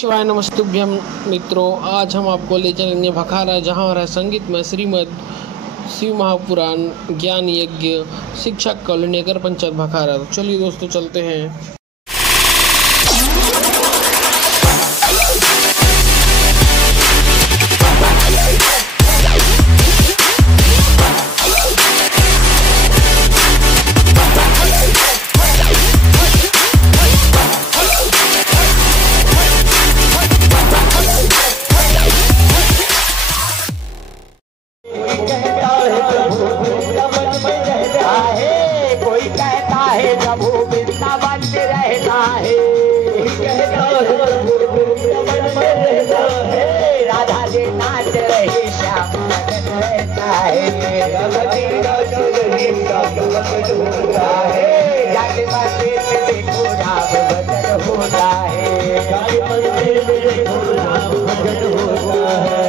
शिवाय नमस्तुभ्यम मित्रों, आज हम आपको ले चलेंगे भखारा, जहाँ है संगीत में श्रीमद शिव महापुराण ज्ञान यज्ञ शिक्षक कॉलोनी नगर पंचायत भखारा। तो चलिए दोस्तों चलते हैं। राधा जी नाच रही श्याम रहता है, जाके मंदिर में देखो राम भजन होता है, जाके मंदिर में देखो राम भजन होता है।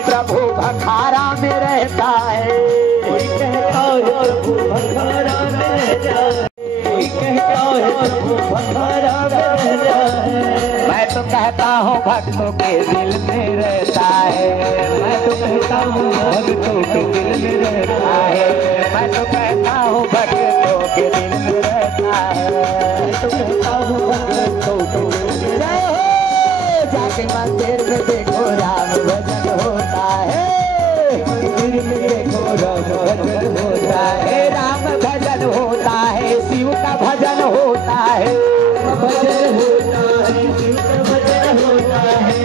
प्रभु भखारा में रहता है, कोई कहता है प्रभु भखारा में रहता है, कोई कहता है प्रभु भखारा में रहता है। मैं तो कहता हूँ भक्तों के दिल में रहता है, मैं तो कहता हूँ भक्तों के दिल में रहता है, मैं तो कहता हूँ भक्तों के दिल में रहता है, मैं तो कहता हूँ भक्तों के दिल में रहता है। जाके मंदिर में देखो राम भजन होता है, मंदिर में देखो राम भजन होता है, राम भजन होता है, शिव का भजन होता है, भजन होता है, शिव का भजन होता है,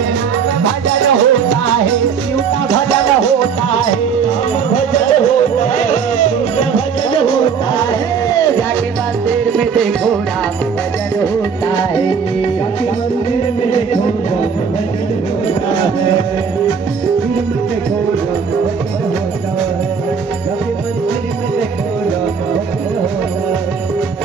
भजन होता है, शिव का भजन होता है, भजन होता है, शिव का भजन होता है। जाके मंदिर में देखो राम भजन होता है, जाके मंदिर में देखो राम भजन होता है, देखो राम भजन होता है, जाके मंदिर में देखो राम भजन होता है,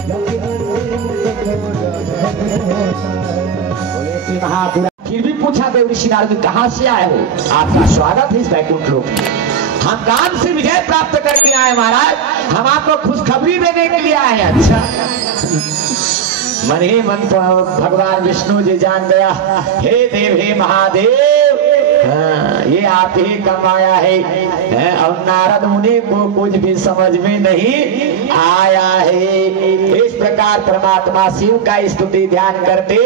जाके मंदिर में देखो राम भजन होता है। बोले कि महापुरा फिर भी पूछा देव ऋषि नारद कहाँ से आए हो? आपका स्वागत है इस बैकुंठ लोक में। हम काम से विजय प्राप्त करके आए महाराज, हम आपको खुशखबरी देने के लिए आए हैं। अच्छा मन ही मन तो भगवान विष्णु जी जान गया, हे देव हे महादेव, हाँ, ये आप ही कमाया है और नारद मुनि को कुछ भी समझ में नहीं आया है। इस प्रकार परमात्मा शिव का स्तुति ध्यान करते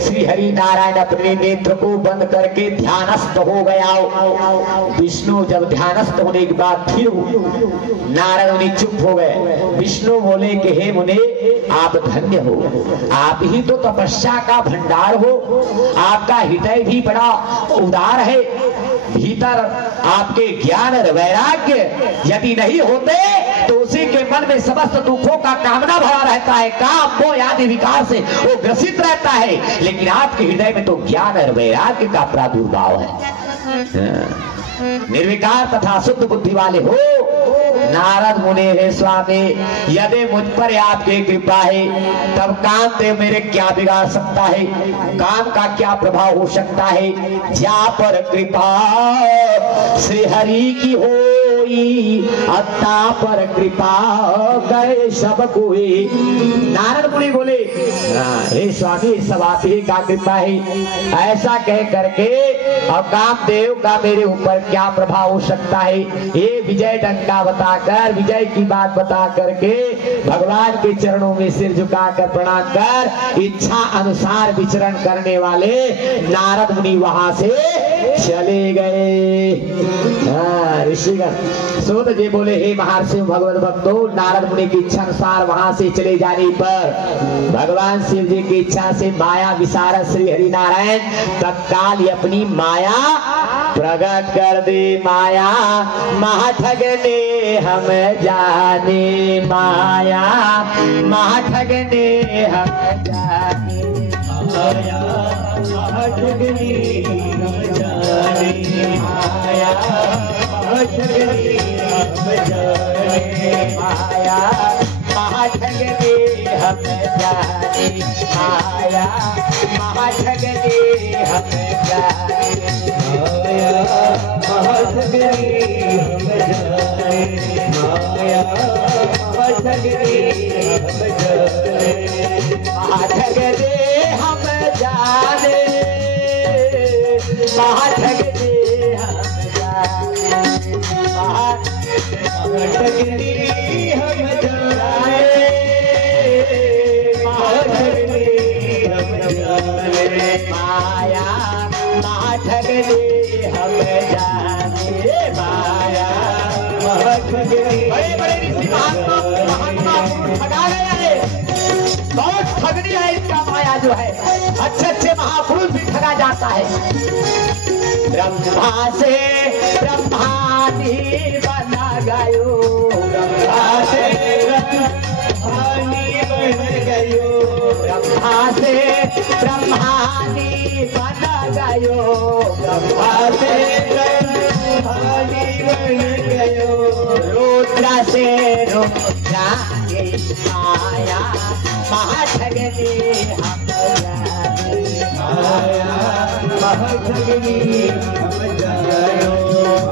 श्री हरि नारायण अपने नेत्र को बंद करके ध्यानस्थ हो गया। विष्णु जब ध्यानस्थ होने के बाद फिर नारद मुनि चुप हो गए। विष्णु बोले कि हे मुने आप धन्य हो, आप ही तो तपस्या का भंडार हो, आपका हृदय भी बड़ा उदार है, भीतर आपके ज्ञान और वैराग्य यदि नहीं होते तो उसी के मन में समस्त दुखों का कामना भरा रहता है, काम मोह आदि विकार से वो ग्रसित रहता है, लेकिन आपके हृदय में तो ज्ञान और वैराग्य का प्रादुर्भाव है, निर्विकार तथा शुद्ध बुद्धि वाले हो। नारद मुनि हे स्वामी, यदि मुझ पर आपकी कृपा है तब कामदेव मेरे क्या बिगाड़ सकता है, काम का क्या प्रभाव हो सकता है। जा पर कृपा श्री हरि की होई, अत्ता पर कृपा गए सब कोई। नारद मुनि बोले हे स्वामी सब आप ही का कृपा है, ऐसा कह करके और कामदेव का मेरे ऊपर क्या प्रभाव हो सकता है। ये विजय डंका बताकर, विजय की बात बता करके भगवान के चरणों में सिर झुकाकर प्रणाम कर इच्छा अनुसार विचरण करने वाले नारद मुनि वहां से चले गए। ऋषिगण सूत जी बोले हे महर्षि भगवत भक्तों, नारद मुनि की इच्छा अनुसार वहां से चले जाने पर भगवान शिव जी की इच्छा से माया विशारद श्री हरि नारायण तत्काल अपनी माया प्रकट कर दे। माया महाठग ने हम जाने, माया महाठग ने हम जाने, माया महाठग ने हम जाने, माया महाठगनी हम जाने माया महाठगनी हम जाने माया महाठगनी हम जाने माया महाठगनी हम जाने माया महाठगनी हम जाने महाठगनी हम जाने महाठगनी हम जाने महाठगनी हम जाने महाठगनी हम जाने माया महाठगनी हम जाने माया महाठगनी बड़े बड़े ऋषि महात्मा पुरुष ठगा गए हैं बहुत ठगनी है इसका माया जो है अच्छे अच्छे महापुरुष भी ठगा जाता है ब्रह्मा से ब्रह्मानी बना गयो ब्रह्मा से ब्रह्मानी बन गयो ब्रह्मा से ब्रह्मानी बना गयो ब्रह्मा से ब्रह्मानी बन गयो रुद्र से रुद्रा के माया महाठगनी हम जाने माया महाठगनी हम जानो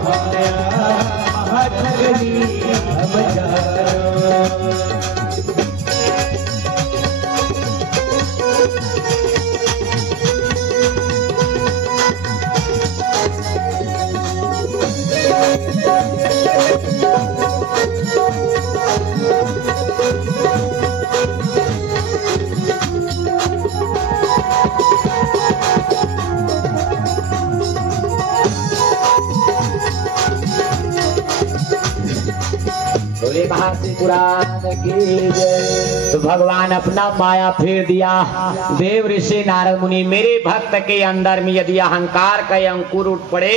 माया महाठगनी हम जानो बोले महाशिव पुराण की जय। तो भगवान अपना माया फेर दिया देव ऋषि नारद मुनि मेरे भक्त के अंदर में यदि अहंकार का अंकुर उठ पड़े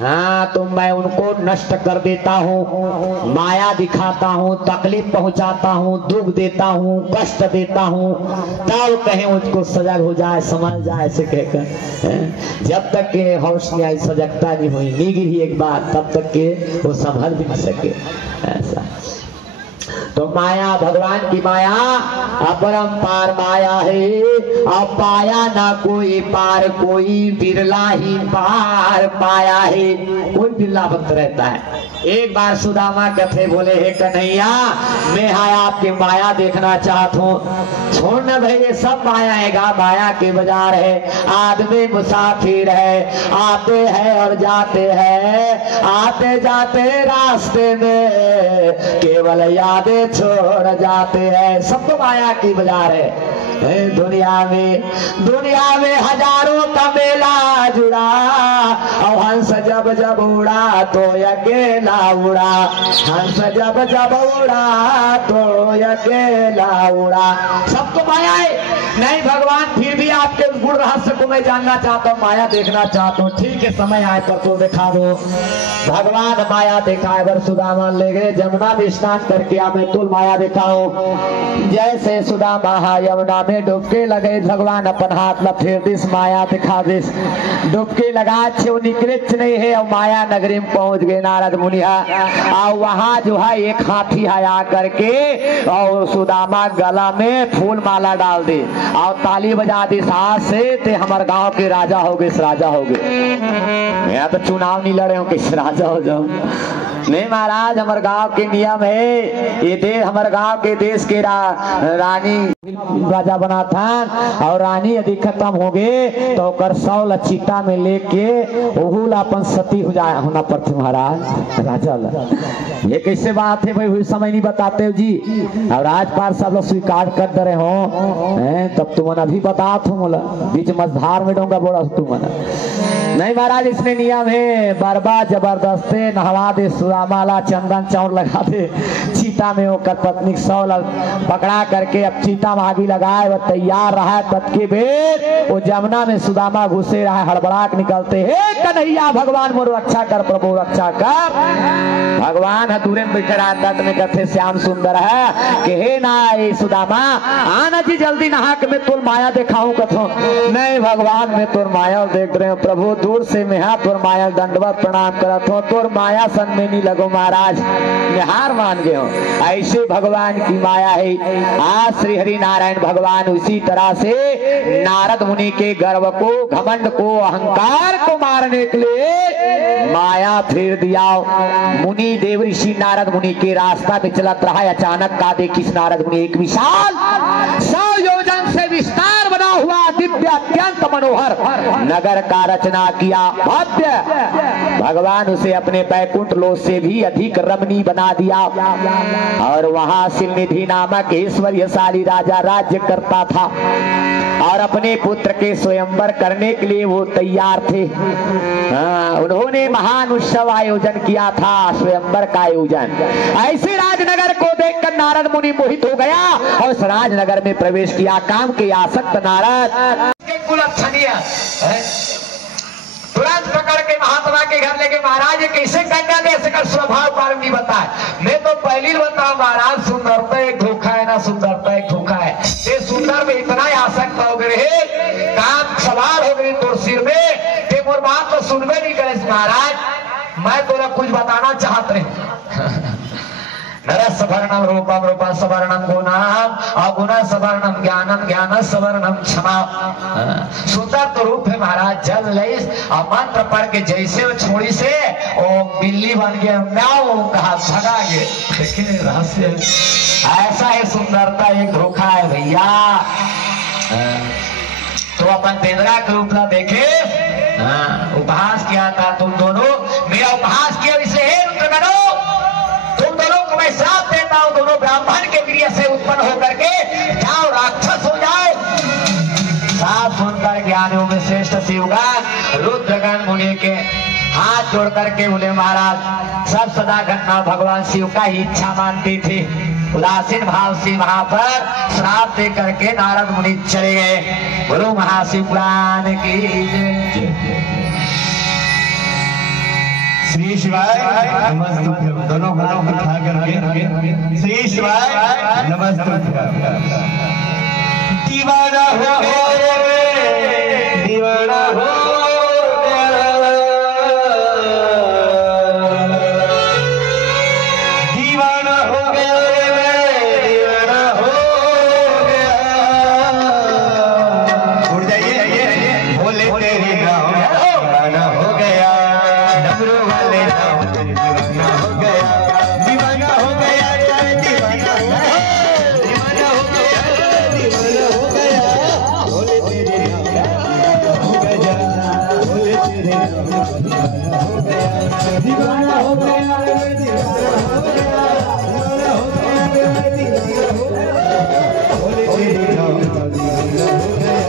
हाँ तो मैं उनको नष्ट कर देता हूँ माया दिखाता हूँ तकलीफ पहुँचाता हूँ दुख देता हूँ कष्ट देता हूँ तब कहें उसको सजग हो जाए समझ जाए ऐसे कहकर जब तक के होश में आई सजगता नहीं हुई नहीं गिरी एक बार तब तक के वो संभल भी नहीं सके ऐसा तो माया भगवान की माया अपरंपार माया है अब पाया ना कोई पार कोई बिरला ही पार पाया है कोई बिरला भक्त रहता है एक बार सुदामा कथे बोले हे कन्हैया मैं आपकी माया देखना चाहता हूँ छोड़ न भाई ये सब माया है माया के बाजार है आदमी मुसाफिर है आते हैं और जाते हैं आते जाते रास्ते में केवल यादें छोड़ जाते हैं सबको माया की बाजार है दुनिया में हजारों का मेला जुड़ा और हंस जब जब उड़ा तो अकेला उड़ा हंस जब जब उड़ा तो अकेला उड़ा सबको माया है नहीं भगवान फिर भी आपके उस गुण रहस्य को मैं जानना चाहता हूँ माया देखना चाहता हूँ ठीक है समय आए पर तो दिखा दो भगवान माया दिखाए बर सुदामा ले गए जमुना में स्नान करके मैं तुल माया दिखाऊं जैसे सुदामा यमुना में डुबके लगे भगवान अपन हाथ में फेर दिस माया दिखा दिस डुबके लगा निकृत नहीं है और माया नगरी में पहुंच गए नारद मुनिया और वहां जो है एक हाथी आया करके और सुदामा गला में फूल माला डाल दे और ताली बजा दी सास से ते हमारे गांव के राजा हो गए राजा हो गए मैं तो चुनाव नहीं लड़े हूँ किस राजा हो जाऊं नहीं महाराज हमारे गांव के नियम है ये देश हमारे गांव के देश के रानी राजा बना था और रानी यदि खत्म हो गए तो कर 100 लचिता में लेके ओहुल अपन सती हो जाए होना पड़ते महाराज राजा ये कैसे बात है भाई हुई समय नहीं बताते हो जी और राजपाल सब लोग स्वीकार कर दे रहे हो तब तुमने अभी बता बोला बीच मझधार में डोंगा बोला तुमने नहीं महाराज इसने नियम है बरबा जबरदस्ती नहवा दे सुदामाला चंदन चाउर लगा दे चीता में होकर पत्नी सौल पकड़ा करके अब चीता में आगी लगाए वह तैयार रहा। तब के बेर वो जमुना में सुदामा घुसे रहा, हड़बड़ाक निकलते, हे कन्हैया भगवान मोर रक्षा कर, प्रभु रक्षा कर। भगवान हथूरे में बैठे रहा, तट में कथे श्याम सुंदर है कि हे ना ये सुदामा आना जी जल्दी नहा के मैं तुर माया दिखाऊं कथो। नहीं भगवान मैं तुर माया देख रहे हो प्रभु, दूर से मैं हाथ तुर माया दंडवत प्रणाम करत हो, तुर माया सन में नहीं लगो महाराज, मैं हार मान गए हो। ऐसे भगवान की माया है। आज श्री हरि नारायण भगवान उसी तरह से नारद मुनि के गर्व को, घमंड को, अहंकार को मारने के लिए माया फेर दिया। मुनि देव ऋषि नारद मुनि के रास्ता पे चलत रहा, अचानक का देखी नारद मुनि एक विशाल 100 योजन से विस्तार बना हुआ दिव्य अत्यंत मनोहर नगर का रचना किया। भव्य भगवान उसे अपने बैकुंठ लोक से भी अधिक रमणीय बना दिया। और वहां सिलनिधि नामक ऐश्वर्यशाली राजा राज्य करता था और अपने पुत्र के स्वयंवर करने के लिए वो तैयार थे। उन्होंने महान उत्सव आयोजन किया था, स्वयंवर का आयोजन। ऐसे राजनगर को देखकर नारद मुनि मोहित हो गया और उस राजनगर में प्रवेश किया। काम के आसक्त नारद तुरंत पकड़ के महात्मा के घर लेके, महाराज कैसे गंगा देश का स्वभाव पारंगी बताए। मैं तो पहली बताऊं महाराज, सुंदरता एक धोखा है ना, सुंदरता एक धोखा है। ये सुंदर में इतना आसक्त हो गए, काम सवार हो गई तो सिर में कि मोर बात तो सुनबे नहीं करे। महाराज मैं तोरा कुछ बताना चाहते हैं। नरस वर्णम रूपम रूपम सवर्णम गुणम अगुण सवर्णम ज्ञानम ज्ञान सवर्णम क्षमा। सुंदर तो रूप है महाराज, जल ले और मंत्र पढ़ के जैसे वो छोड़ी से वो बिल्ली बन गया, म्याऊ कहा भगा गए। देखिए रहस्य ऐसा है, सुंदरता एक धोखा है भैया। तो अपन तेंद्रा के रूप ना देखे, उपहास किया था तुम दोनों, मेरा उपहास किया इसे मैं श्राप देता हूं, दोनों ब्राह्मण के वीर्य से उत्पन्न होकर के जाओ राक्षस हो जाओ। साफ सुनकर ज्ञानियों में श्रेष्ठ शिवगण रुद्रगण मुनि के हाथ जोड़ करके बोले, महाराज सब सदा घटना भगवान शिव का ही इच्छा मानती थी। उदासीन भाव से वहां पर श्राप दे करके नारद मुनि चले गए। गुरु महाशिव पुराण की श्री शिवाय नमस्तुभ्यं। दोनों हाथ उठा करके श्री शिवाय नमस्तुभ्यं। दीवाना हो गया, दीवाना हो गया, दीवाना हो गया, दीवाना हो गया। उड़ जाइए, बोले तेरे गाँव दीवाना हो गया, डमरू वाले नाम दीवाना हो गया, दीवाना हो गया, दीवाना हो गया, दीवाना हो गया, दीवाना हो गया। बोले तेरे नाम हो गया, बोले तेरे नाम हो गया, दीवाना हो गया, दीवाना हो गया, दीवाना हो गया, दीवाना हो गया। बोले तेरे नाम दीवाना हो गया,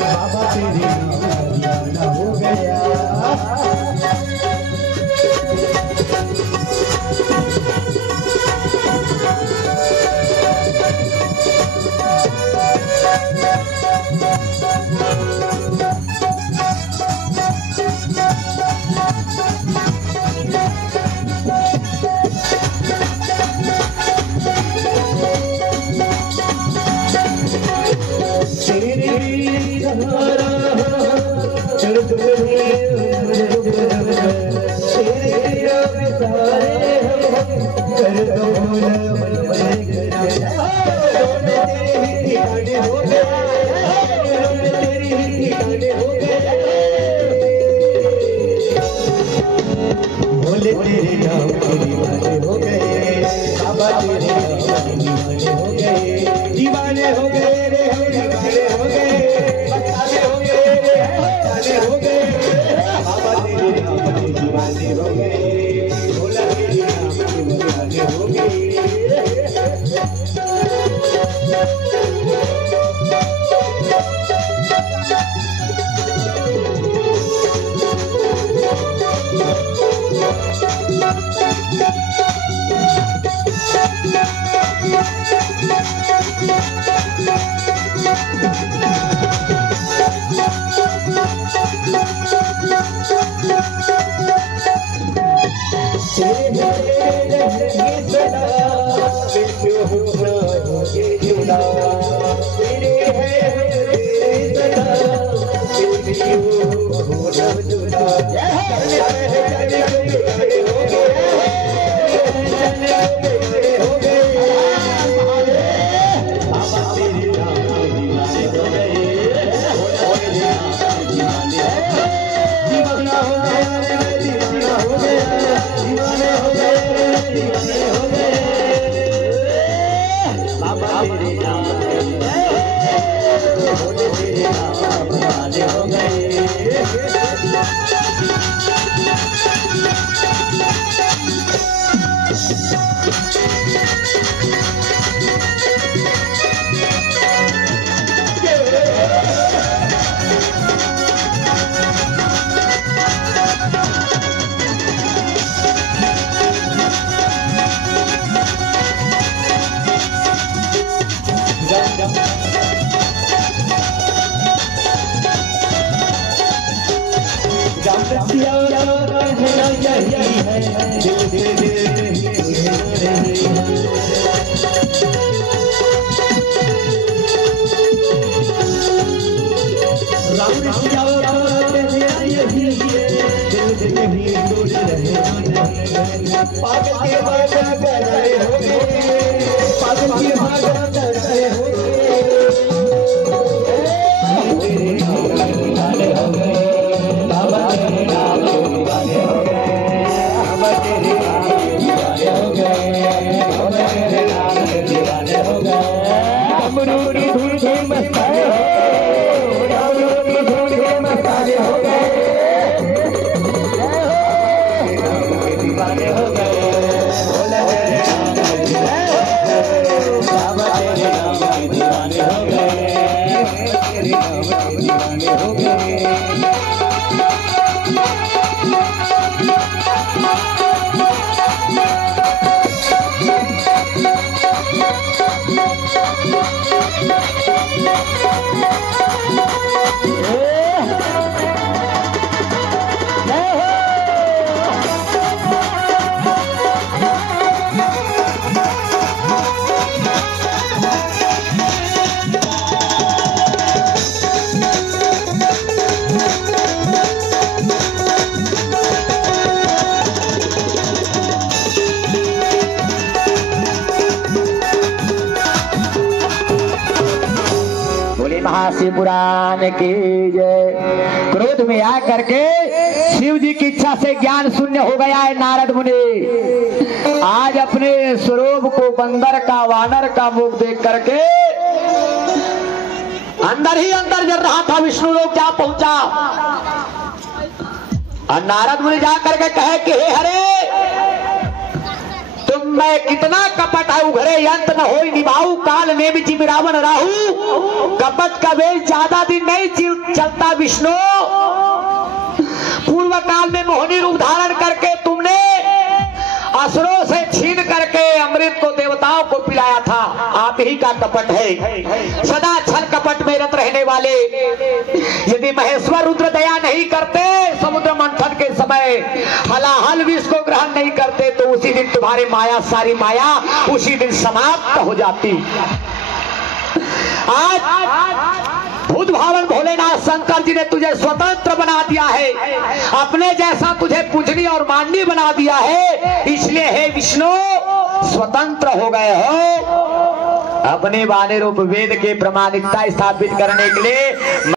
बाबा तेरे नाम दीवाना हो गया। बोले तेरे नाम के दीवाने हो गए, बाबा तेरे नाम दीवाने हो गए, दीवाने हो गए रे, दीवाने हो गए, बताने हो गए रे, बताने हो गए, बाबा तेरे नाम के दीवाने हो गए, भोला तेरे नाम के दीवाने हो गए। महाशिवपुराण की जय। क्रोध में आ करके शिव जी की इच्छा से ज्ञान शून्य हो गया है नारद मुनि। आज अपने स्वरूप को बंदर का वानर का मुख देख करके अंदर ही अंदर जल रहा था। विष्णु लोग क्या पहुंचा और नारद मुनि जा करके कहे कि हे हरे तुम मैं कितना कपट है उघरे यंत्र न हो निभाऊ काल ने भी जिमिरावन राहु। कपट का वेश ज्यादा दिन नहीं चलता विष्णु। पूर्व काल में मोहिनी रूप धारण करके तुमने असुरों से छीन करके अमृत को देवताओं को पिलाया था। आप ही का कपट है, सदा छल कपट में रत रहने वाले। यदि महेश्वर रुद्र दया नहीं करते समुद्र मंथन के समय हलाहल विष को ग्रहण नहीं करते तो उसी दिन तुम्हारी माया सारी माया उसी दिन समाप्त हो जाती। आज भूत भावन भोलेनाथ शंकर जी ने तुझे स्वतंत्र बना दिया है, अपने जैसा तुझे पूजनी और माननी बना दिया है। इसलिए हे विष्णु स्वतंत्र हो गए हो। अपने वाणी रूप वेद के प्रमाणिकता स्थापित करने के लिए